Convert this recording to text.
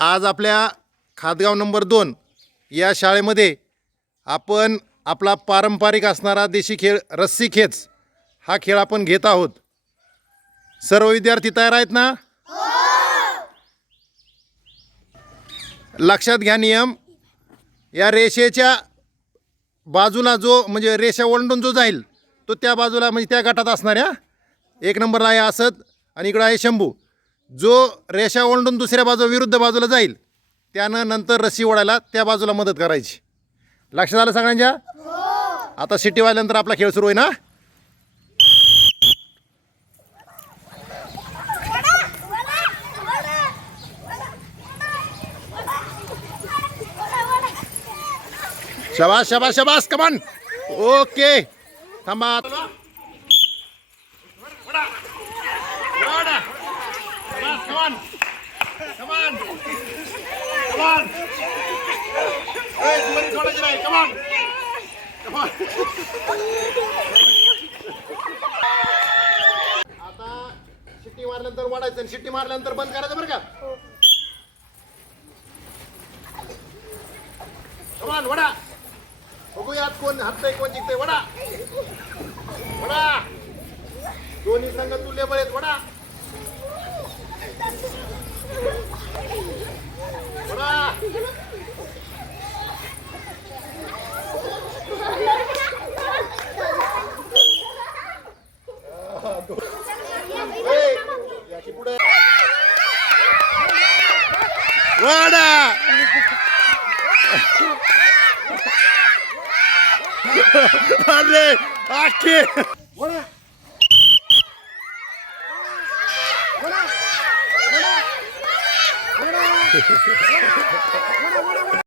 आज आपल्या खातगाव नंबर दोन या शाळेमध्ये आपण आपला पारंपरिक असणारा देशी खेळ रस्सी खेच हा खेळ आपण घेत आहोत. सर्व विद्यार्थी तयार आहेत ना? लक्षात घ्या नियम. या रेषेच्या बाजूला जो म्हणजे रेषा ओलांडून जो जाईल तो त्या बाजूला म्हणजे त्या गटात असणाऱ्या एक नंबरला आहे असत आणि इकडं आहे शंभू. जो रेषा ओलांडून दुसऱ्या बाजू विरुद्ध बाजूला जाईल त्यानं नंतर रस्सी ओढायला त्या बाजूला मदत करायची. लक्षात आलं सगळ्यांच्या? आता शिट्टी वाजल्यानंतर आपला खेळ सुरू आहे ना शबास शबास शबास कमान ओके थांबा. आता शिट्टी मारल्यानंतर वाढायचं आणि शिट्टी मारल्यानंतर बंद करायचं बरं का कमान वडा बघूयात कोण हरतय कोण जिंकतय वडा वडा दोन्ही संघ तुल्य आहेत वडा 돌아. 와라! 아래 아케 ほらほらほら!